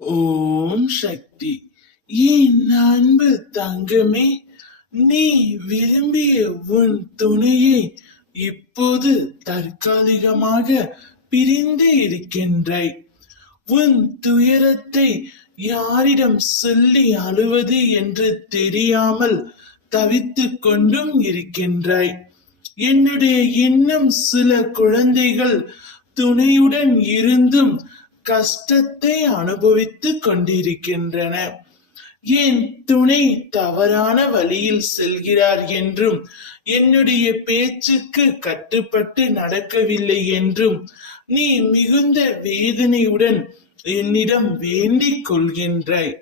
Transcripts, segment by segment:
ஓம் சக்தி. என் அன்பு தங்கமே, நீ விரும்பிய உன் துணையை இப்போது தற்காலிகமாக பிரிந்து இருக்கின்றாய். உன் துயரத்தை யாரிடம் சொல்லி அழுவது என்று தெரியாமல் தவித்துக் கொண்டும் இருக்கின்றாய். என்னுடைய இன்னும் சில குழந்தைகள் துணையுடன் இருந்தும் கஷ்டத்தை அனுபவித்துக் கொண்டிருக்கின்றன. என் துணை தவறான வழியில் செல்கிறார் என்றும் என்னுடைய பேச்சுக்கு கட்டுப்பட்டு நடக்கவில்லை என்றும் நீ மிகுந்த வேதனையுடன் என்னிடம் வேண்டிக் கொள்கின்றாய்.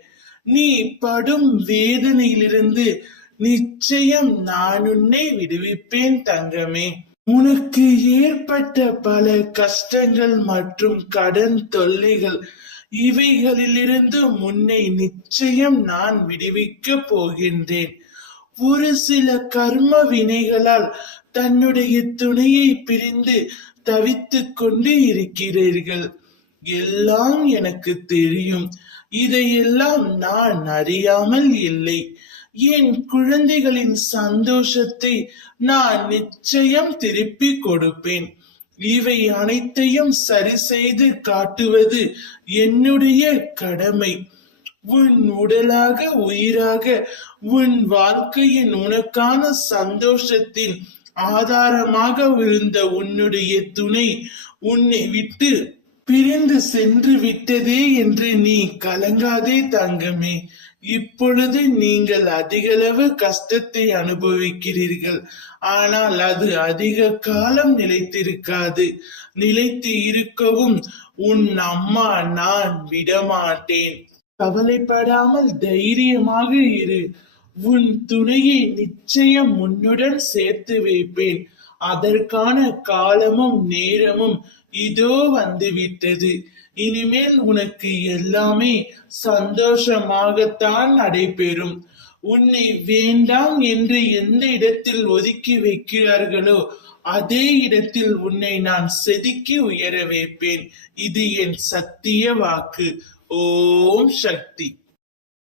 நீ படும் வேதனையிலிருந்து நிச்சயம் நான் உன்னை விடுவிப்பேன் தங்கமே. உனக்கு ஏற்பட்ட பல கஷ்டங்கள் மற்றும் கடன் தொல்லைகள், இவைகளிலிருந்து உன்னை நிச்சயம் நான் விடுவிக்க போகின்றேன். ஒரு சில கர்ம வினைகளால் தன்னுடைய துணையை பிரிந்து தவித்துக் கொண்டு இருக்கிறீர்கள். எல்லாம் எனக்கு தெரியும். இதையெல்லாம் நான் அறியாமல் இல்லை. என் குழந்தைகளின் சந்தோஷத்தை நான் நிச்சயம் திருப்பி கொடுப்பேன். இவை அனைத்தையும் சரி செய்து காட்டுவது என்னுடைய கடமை. உன் உடலாக உயிராக உன் வாழ்க்கையின் உனக்கான சந்தோஷத்தின் ஆதாரமாக இருந்த உன்னுடைய துணை உன்னை விட்டு பிரிந்து சென்று விட்டதே என்று நீ கலங்காதே தங்கமே. இப்பொழுது நீங்கள் அதிகளவு கஷ்டத்தை அனுபவிக்கிறீர்கள். ஆனால் அது அதிக காலம் நிலைத்திருக்காது. நிலைத்து இருக்கவும் உன் அம்மா நான் விடமாட்டேன். கவலைப்படாமல் தைரியமாக இரு. உன் துணையை நிச்சயம் உன்னுடன் சேர்த்து வைப்பேன். அதற்கான காலமும் நேரமும் இதோ வந்துவிட்டது. இனிமேல் உனக்கு எல்லாமே சந்தோஷமாகத்தான் நடைபெறும். உன்னை வேண்டாம் என்று எந்த இடத்தில் ஒதுக்கி வைக்கிறார்களோ அதே இடத்தில் உன்னை நான் செதுக்கி உயர வைப்பேன். இது என் சத்திய வாக்கு. ஓம் சக்தி.